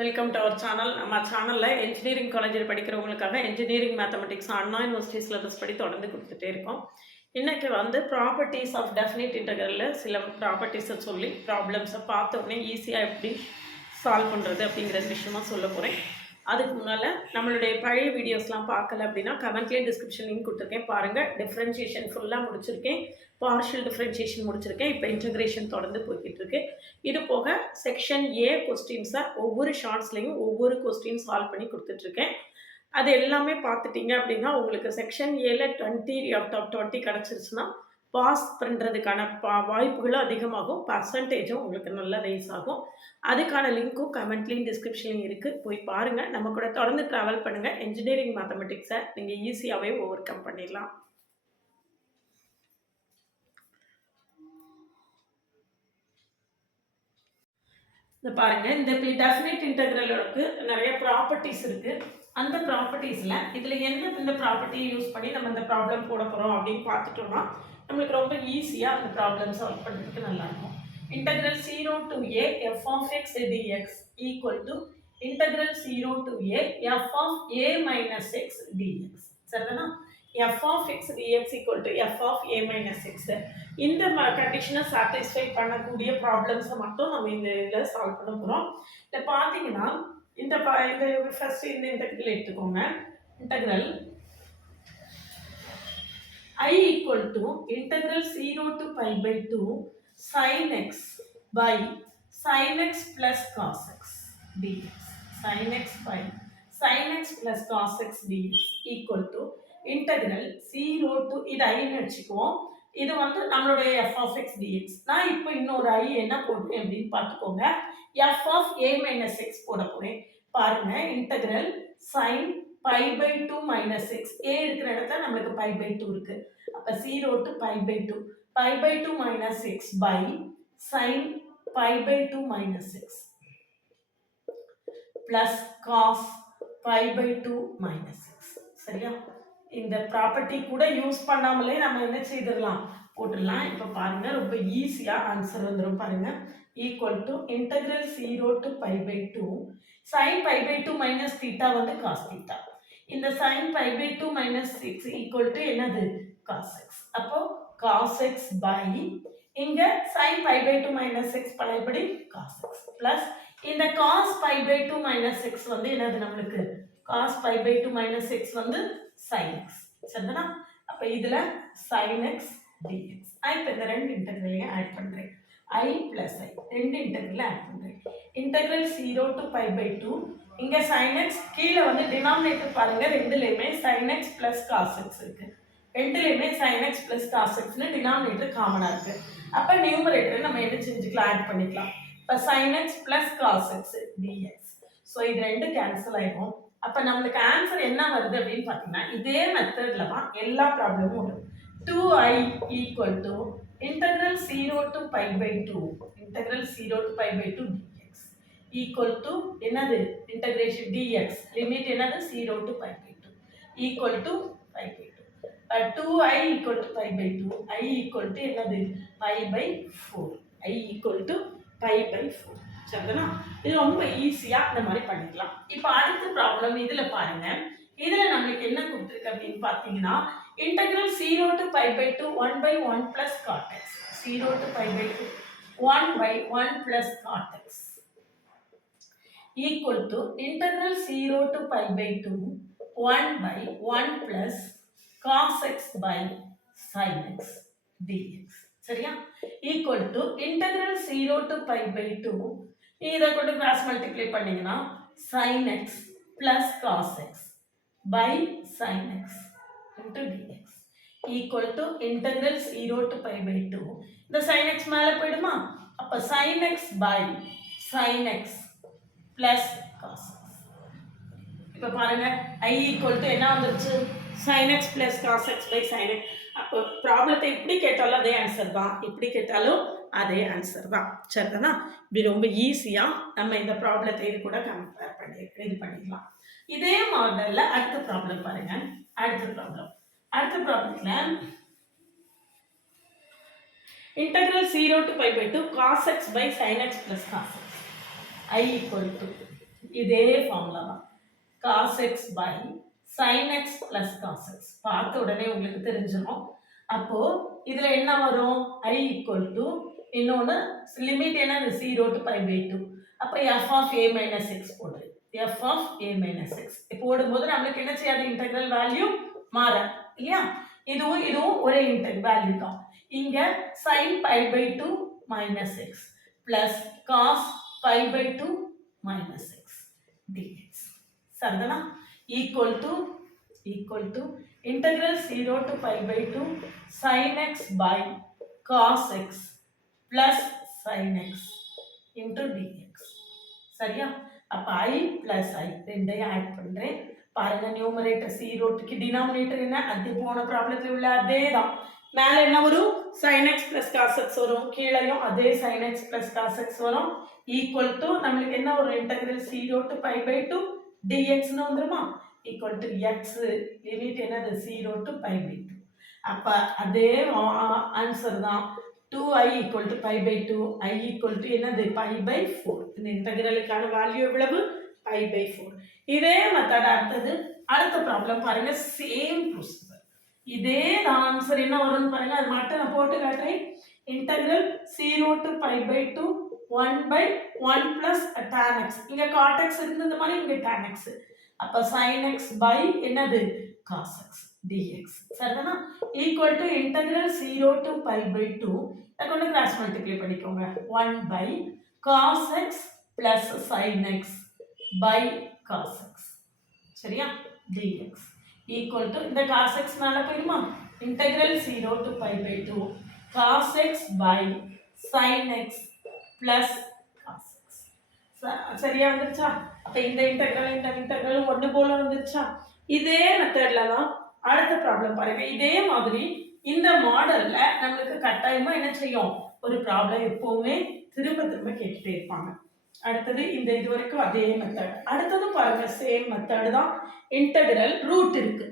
Welcome to our channel. நம்ம சேனலில் engineering காலேஜில் படிக்கிறவங்களுக்காக இன்ஜினியரிங் மேத்தமெட்டிக்ஸ் அண்ணா யூனிவர்சிட்டி சிலபஸ் படி தொடர்ந்து கொடுத்துட்டே இருக்கோம். இன்றைக்கி ப்ராப்பர்ட்டிஸ் ஆஃப் டெஃபினிட் இன்டெக்ரலில் சில ப்ராப்பர்ட்டிஸை சொல்லி ப்ராப்ளம்ஸை பார்த்த உடனே ஈஸியாக எப்படி சால்வ் பண்ணுறது அப்படிங்கிற விஷயமா சொல்ல போகிறேன். அதுக்கு முன்னால் நம்மளுடைய பழைய வீடியோஸ்லாம் பார்க்கல அப்படின்னா கமெண்ட்லேயே டிஸ்கிரிப்ஷன் லிங்க் கொடுத்துருக்கேன், பாருங்கள். டிஃப்ரென்ஷியேஷன் ஃபுல்லாக முடிச்சிருக்கேன், பார்ஷியல் டிஃப்ரென்ஷியேஷன் முடிச்சிருக்கேன், இப்போ இன்டகிரேஷன் தொடர்ந்து போய்கிட்டு இருக்கு. இது போக செக்ஷன் ஏ கொஸ்டின்ஸை ஒவ்வொரு ஷார்ட்ஸ்லையும் ஒவ்வொரு கொஸ்டின் சால்வ் பண்ணி கொடுத்துட்ருக்கேன். அது எல்லாமே பார்த்துட்டிங்க அப்படின்னா உங்களுக்கு செக்ஷன் ஏல 20 அவுட் ஆஃப் 20 கிடச்சிருச்சுன்னா பாஸ் பண்ணுறதுக்கான வாய்ப்புகளும் அதிகமாகும், பர்சன்டேஜும் உங்களுக்கு நல்லா ரைஸ் ஆகும். அதுக்கான லிங்க்கும் கமெண்ட்லேயும் டிஸ்கிரிப்ஷன்லையும் இருக்குது, போய் பாருங்கள். நம்ம கூட தொடர்ந்து ட்ராவல் பண்ணுங்கள். இன்ஜினியரிங் மேத்தமெட்டிக்ஸை நீங்கள் ஈஸியாகவே ஓவர் கம் பண்ணிடலாம். இந்த பாருங்கள், இந்த டெஃபினிட் இன்டெக்ரலுக்கு நிறைய ப்ராப்பர்ட்டிஸ் இருக்குது. அந்த ப்ராப்பர்ட்டிஸில் இதில் இந்த ப்ராப்பர்ட்டியை யூஸ் பண்ணி நம்ம இந்த ப்ராப்ளம் போட போகிறோம் அப்படின்னு பார்த்துட்டோம்னா நம்மளுக்கு ரொம்ப ஈஸியாக அந்த ப்ராப்ளம் சால்வ் பண்ணுறதுக்கு நல்லாயிருக்கும். Integral 0 to a f of x dx equal to integral 0 to a f of a minus x dx. சரிதானா? f of x dx equal to f of a minus x. இந்த கண்டிஷனை satisfy பண்ணக்கூடிய ப்ராப்ளம்ஸை மட்டும் நம்ம இந்த இதில் சால்வ் பண்ண போகிறோம். இதை பார்த்தீங்கன்னா இந்த ஃபஸ்ட்டு இந்த இன்டெக்ரல் எடுத்துக்கோங்க. Integral I equal to integral 0 to pi by 2 sin x by sin x plus cos x dx. Sin x by sin x plus cos x dx equal to integral 0 to இது I நினைச்சுக்குவோம். இது நம்மளுடைய f of x dx. நான் இப்போ இன்னொரு I என்ன போடுறேன் அப்படின்னு பார்த்துக்கோங்க. f of a minus x போட போகிறேன். பாருங்க, integral sin pi by 2 minus x. a இருக்கிற இடத்துல நம்மளுக்கு pi by 2 இருக்கு. அப்ப 0 to pi by 2. pi by 2 minus x by sin pi by 2 minus x plus cos pi by 2 minus x. சரியா? இந்த ப்ராப்பர்ட்டி கூட யூஸ் பண்ணாமலே நம்ம என்ன செய்திடலாம், போட்டுடலாம். இப்போ பாருங்க, ரொம்ப ஈஸியா ஆன்சர் வந்துடும். பாருங்க, equal to integral 0 to pi by 2 sin pi by 2 minus theta cos theta. இந்த sin pi by 2 minus 6 equal to என்னது, cos x. அப்போ cos x by இங்க sin pi by 2 minus 6 பழையபடி cos x plus இந்த cos pi by 2 minus 6 என்னது நம்மளுக்கு cos pi by 2 minus 6 sin x. சரிதானா? அப்ப இதுல sin x dx. இப்போ இந்த ரெண்டு இன்டெக்ரலையும் ஆட் பண்றேன். I plus I ரெண்டு இன்டெக்ரல் ஆட் பண்றேன். இன்டெக்ரல் 0 to pi by 2 இங்க sin x கீழ டினாமினேட்டர் பாருங்க, ரெண்டுலயுமே sin x plus cos x இருக்கு. ரெண்டுலயுமே sin x plus cos x னு டினாமினேட்டர் காமனா இருக்கு. அப்ப நியூமரேட்டரை நம்ம என்ன செஞ்சுக்கலாம், ஆட் பண்ணிக்கலாம். இப்ப sin x plus cos x dx. So இது ரெண்டு கேன்சல் ஆயிடும். அப்ப நம்மளுக்கு ஆன்சர் என்ன வருது அப்படின்னு பாத்தீங்கன்னா இதே மெத்தட்ல தான் எல்லா ப்ராப்ளமும் வரும். 2i equal to integral 0 to pi by 2 integral 0 to pi by 2 dx equal to என்னது, integration dx லிமிட் என்னது 0 to pi by 2 equal to pi by 2. 2i equal to pi by 2, I equal to என்னது pi by 4, I equal to pi by 4. சரிதானா? இது ரொம்ப ஈஸியா இந்த மாதிரி பண்ணிக்கலாம். இப்போ அடுத்த ப்ராப்ளம் இதுல பாருங்க. இதுல நம்மளுக்கு என்ன கொடுத்திருக்கு அப்படின்னு பாத்தீங்கன்னா integral 0 to pi by 2 1 by 1 plus cot x. 0 to pi by 2 1 by 1 plus cot x equal to integral 0 to pi by 2 1 by 1 plus cos x by sin x dx. சரியா? equal to integral 0 to pi by 2 இதை கொண்டு cross multiply பண்ணீங்கன்னா sin x plus cos x by sin x into dx equal to integral 0 to pi by 2. இந்த sin x மேல போயிடுமா? அப்ப sin x by sin x plus cos x. இப்ப பாருங்க, I equal to என்ன வந்துருச்சு, sin x plus cos x by sin x. அப்போ ப்ராப்ளத்தை இப்படி கேட்டாலும் அதே ஆன்சர் தான், இப்படி கேட்டாலும் அதே ஆன்சர் தான். சரிதானா? இப்படி ரொம்ப ஈஸியா நம்ம இந்த ப்ராப்ளத்தை இது கூட கம்பேர் பண்ணி இது பண்ணிடலாம். இதே மாடல்ல அடுத்த ப்ராப்ளம் பாருங்க. அடுத்த ப்ராப்ளத்துல integral 0 to pi by 2 cos x by sin x plus cos x I equal to இதே ஃபார்முலா தான் cos x by sin x plus cos x. பார்த்த உடனே உங்களுக்கு தெரிஞ்சிடும். அப்போ இதுல என்ன வரும் I equal to இன்னொன்று லிமிட் என்னது 0 to pi by 2. அப்போ f of a minus x போடு. f of a minus x போடும்போது நம்மளுக்கு என்ன செய்யாது இன்டெக்ரல் வேல்யூ மாற இல்லையா. இதுவும் ஒரே இன்டெக்ரல் வேல்யூ தான். இங்க sin pi by 2 minus x plus cos pi by 2 minus x dx. சரிதானா? equal to integral 0 to pi by 2 sin x by cos x plus sin x into dx. சரியா? அப்ப I plus I ரெண்டையும் add பண்றேன். பாருங்க numerator 0 க்கு denominator என்ன அது போன ப்ராப்ளத்துல உள்ள அதே தான். மேல என்ன வரும் sin x plus cos x வரும், கீழேயும் அதே sin x plus cos x வரும். equal to நம்மளுக்கு என்ன ஒரு integral 0 to pi by 2 dx னு வந்துருமா. equal to x லிமிட் என்னது 0 to pi by 2. அப்ப அதே ஆன்சர் தான் 2i equal to pi by 2, I equal to என்னது pi by 4. இந்த இன்டெக்ரலுக்கான வேல்யூ எவ்வளவு pi by 4. இதே மெத்தட் அடுத்த ப்ராப்ளம் பாருங்க சேம் ப்ரொசீஜர். இதே ஆன்சர் என்ன வரும்னு பாருங்க. அது மட்டும் நான் போட்டு காட்டுறேன். Integral 0 to pi by 2 1 by 1 plus tan x. இங்க cot x இருந்தது மாதிரி இங்க tan x. அப்ப sin x by என்னது cos x dx. சரிதானா? equal to integral 0 to pi by 2 இத கொண்டு கிராஸ் மல்டிப்ளை பண்ணிக்கோங்க. 1 by cos x plus sin x by cos x. சரியா? dx equal to இந்த cos x மேல போயிடுமா. integral 0 to pi by 2 cos x by sin x plus cos x. சரியா வந்துருச்சா? அப்ப இந்த இன்டெக்ரல் ஒண்ணு போல வந்துருச்சா? இதே மெத்தட்ல தான் அடுத்த ப்ராப்ளம் பாருங்க. இதே மாதிரி இந்த மாடல்ல நமக்கு கட்டாயமா என்ன செய்யும் ஒரு ப்ராப்ளம் எப்பவுமே திரும்ப கேட்டுட்டே இருப்பாங்க. அடுத்தது இந்த இது வரைக்கும் அதே மெத்தட். அடுத்தது பாருங்க சேம் மெத்தட் தான். இன்டெக்ரல் ரூட் இருக்கு.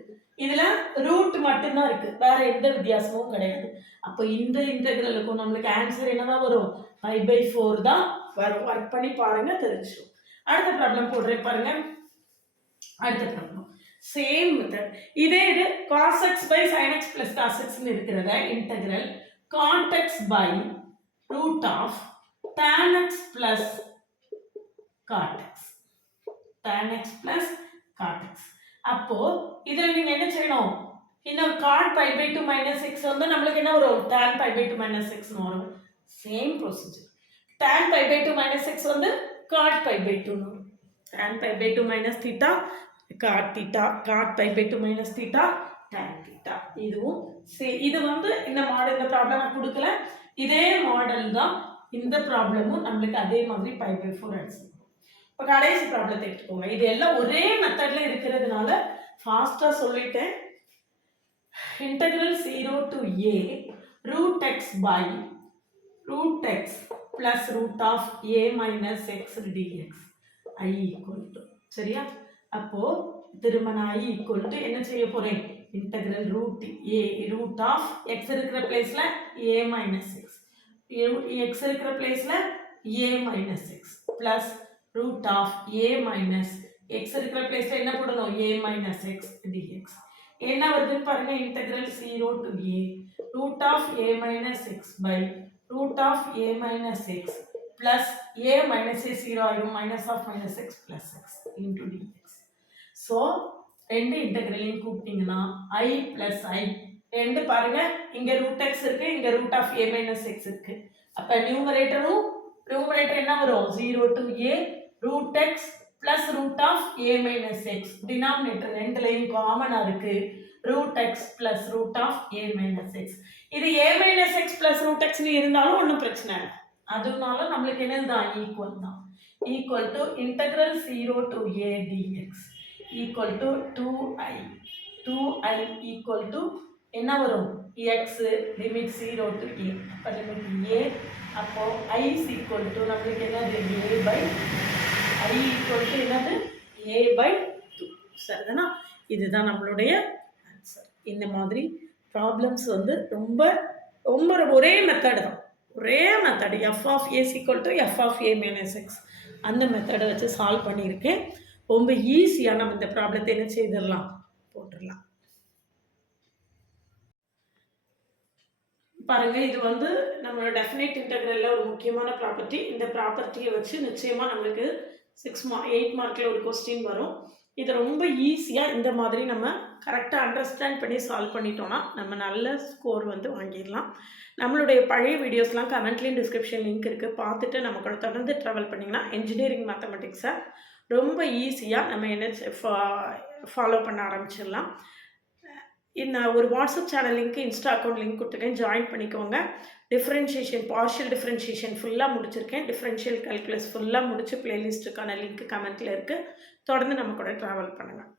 இதுல ரூட் மட்டும்தான் இருக்கு, வேற எந்த வித்தியாசமும் கிடையாது. அப்போ இந்த இன்டெக்ரலுக்கும் நம்மளுக்கு ஆன்சர் என்னதான் வரும் pi by 4 தான் வரும். ஒர்க் பண்ணி பாருங்க தெரிஞ்சிடும். அடுத்த ப்ராப்ளம் போடுறேன் பாருங்க. அடுத்த ப்ராப்ளம் சேம் மெத்தட். இதே இது cos x by sin x plus cos x னு இருக்கிறத integral cot x by root of tan x plus cot x. tan x plus cot x. அப்போ இதுல நீங்க என்ன செய்யணும், இன்னும் cot pi by 2 minus x வந்து நம்மளுக்கு என்ன வரும் tan pi by 2 minus x னு வரும். Same procedure. tan pi by 2 minus x வந்து cot pi by 2 னு வரும். tan pi by 2 minus theta cot theta, cot pi by 2 minus theta tan theta. இதுவும் இது வந்து இந்த மாடல் இந்த ப்ராப்ளம் நான் கொடுக்கல. இதே மாடல் தான் இந்த ப்ராப்ளமும் நம்மளுக்கு அதே மாதிரி pi by 4 ஆன்சர். இப்போ கடைசி ப்ராப்ளத்தை எடுத்துக்கோங்க. இது எல்லாம் ஒரே மெத்தட்ல இருக்கிறதுனால ஃபாஸ்டா சொல்லிட்டேன். Integral 0 to a root x by root x plus root of a minus x dx I equal to. சரியா? அப்போ திரும்ப நான் I equal to என்ன செய்ய போறேன் இன்டெக்ரல் root of x இருக்கிற பிளேஸ்ல a minus x, x இருக்கிற பிளேஸ்ல a minus x plus root of a minus x இருக்கிற பிளேஸ்ல என்ன போடணும் a minus x dx. என்ன வருதுன்னு பாருங்க. Integral 0 to a root of a minus x by root of a minus x plus a minus a 0 ஆயிடும் minus of minus x plus x into dx. So ரெண்டு இன்டெக்ரலையும் கூப்பிட்டீங்கன்னா I plus I ரெண்டு பாருங்க. இங்க root x இருக்கு, இங்க root of a minus x இருக்கு. அப்ப numerator என்ன வரும் 0 to a root x plus root of a minus x. Denominator ரெண்டுலையும் காமனா இருக்கு root x plus root of a minus x. இது a minus x plus root x னு இருந்தாலும் ஒன்றும் பிரச்சனை இல்லை. அதனால நம்மளுக்கு என்னதுதான் ஈக்குவல் தான். equal to integral 0 to a dx equal to 2i equal to என்ன வரும் x limit 0 to a. அப்போ limit a அப்போ I is equal to நம்மளுக்கு என்னது a by I equal to என்னது a by 2. சரிதானா? இதுதான் நம்மளுடைய ஆன்சர். இந்த மாதிரி ப்ராப்ளம்ஸ் வந்து ரொம்ப ரொம்ப ஒரே மெத்தட் தான். ஒரே method F of A equal to F of A minus X அந்த மெத்தடை வச்சு சால்வ் பண்ணியிருக்கேன். ரொம்ப ஈஸியாக நம்ம இந்த ப்ராப்ளத்தை என்ன செய்திடலாம், போட்டுடலாம். பாருங்க, இது வந்து நம்மளோட டெஃபினைட் இன்டெக்ரல்ல ஒரு முக்கியமான ப்ராப்பர்ட்டி. இந்த ப்ராப்பர்ட்டியை வச்சு நிச்சயமாக நம்மளுக்கு 8 மார்க்கில் ஒரு கொஸ்டின் வரும். இது ரொம்ப ஈஸியாக இந்த மாதிரி நம்ம கரெக்டாக அண்டர்ஸ்டாண்ட் பண்ணி சால்வ் பண்ணிட்டோம்னா நம்ம நல்ல ஸ்கோர் வந்து வாங்கிடலாம். நம்மளுடைய பழைய வீடியோஸ்லாம் கமெண்ட்லேயும் டிஸ்கிரிப்ஷன் லிங்க் இருக்குது, பார்த்துட்டு நம்ம கூட தொடர்ந்து ட்ராவல் பண்ணிங்கன்னா இன்ஜினியரிங் மேத்தமெட்டிக்ஸை ரொம்ப ஈஸியாக நம்ம என்ன ஃபாலோ பண்ண ஆரம்பிச்சிடலாம். நான் ஒரு WhatsApp channel link, Insta account link கொடுத்துருக்கேன், ஜாயின் பண்ணிக்கோங்க. டிஃப்ரென்ஷியேஷன், பார்ஷியல் டிஃப்ரென்ஷியேஷன் ஃபுல்லாக முடிச்சிருக்கேன். டிஃப்ரென்ஷியல் கால்குலஸ் ஃபுல்லாக முடிச்சு பிளேலிஸ்ட்டுக்கான லிங்க் கமெண்ட்டில் இருக்குது. தொடர்ந்து நம்ம கூட ட்ராவல் பண்ணுங்கள்.